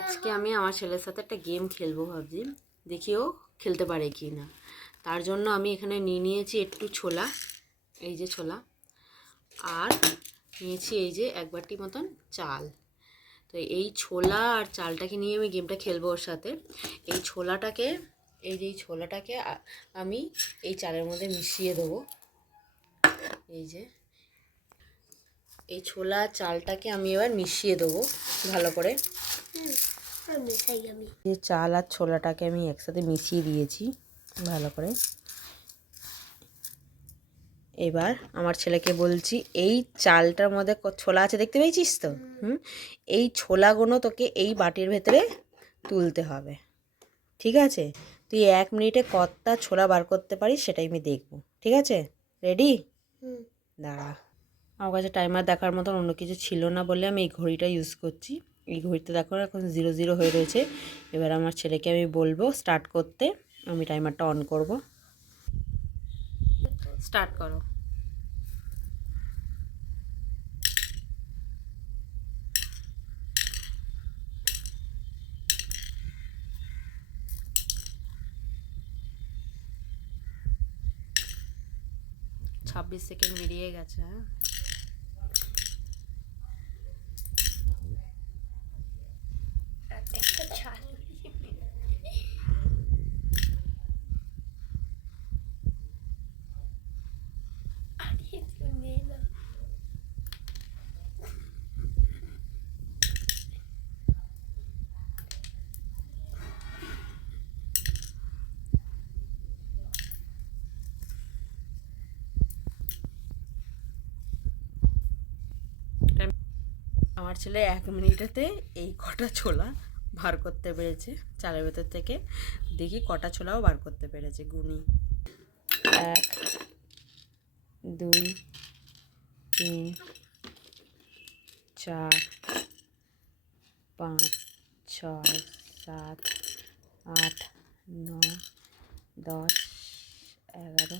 আজকে আমি আমার ছেলের সাথে একটা গেম খেলবো ভাবছি, দেখি ও খেলতে পারে কি না। তার জন্য আমি এখানে নিয়েছি একটু ছোলা, এই যে ছোলা, আর নিয়েছি এই যে 1 বাটি মতন চাল। তো এই ছোলা আর চালটাকে নিয়ে আমি গেমটা খেলবো ওর সাথে। এই ছোলাটাকে আমি এই চালের মধ্যে মিশিয়ে দেবো। এই যে এই ছোলা চালটাকে আমি এবার মিশিয়ে দেবো ভালো করে। এই চাল আর ছোলাটাকে আমি একসাথে মিশিয়ে দিয়েছি ভালো করে। এবার আমার ছেলেকে বলছি, এই চালটার মধ্যে ছোলা আছে দেখতে পেয়েছিস তো? এই ছোলাগুলো তোকে এই বাটির ভেতরে তুলতে হবে, ঠিক আছে? তুই 1 মিনিটে কতটা ছোলা বার করতে পারিস সেটাই আমি দেখব, ঠিক আছে? রেডি? দাঁড়া, আমার কাছে টাইমার দেখার মতন অন্য কিছু ছিল না বলে আমি এই ঘড়িটা ইউজ করছি। এই ঘড়িতে দেখো এখন 00 হয়ে রয়েছে। এবার আমার ছেলেকে আমি বলবো স্টার্ট করতে। আমি টাইমারটা অন করব। স্টার্ট করো। ছাব্বিশ সেকেন্ড বেরিয়ে গেছে। হ্যাঁ, আমার ছেলে 1 মিনিটেতে এই কটা ছোলা বার করতে পেরেছে চালের ভেতর থেকে। দেখি কটা ছোলাও বার করতে পেরেছে, গুনি। 1 2 3 4 5 6 7 8 9 10 11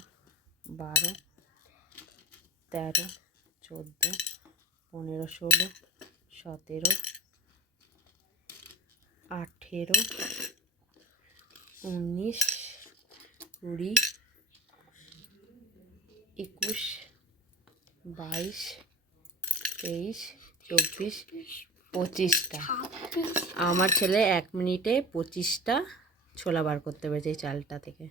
12 13 14 15 16 17 18 19 20 21 22 23 24 25টা। আমার ছেলে 1 মিনিটে 25টা ছোলা বার করতে পেরেছে এই চালটা থেকে।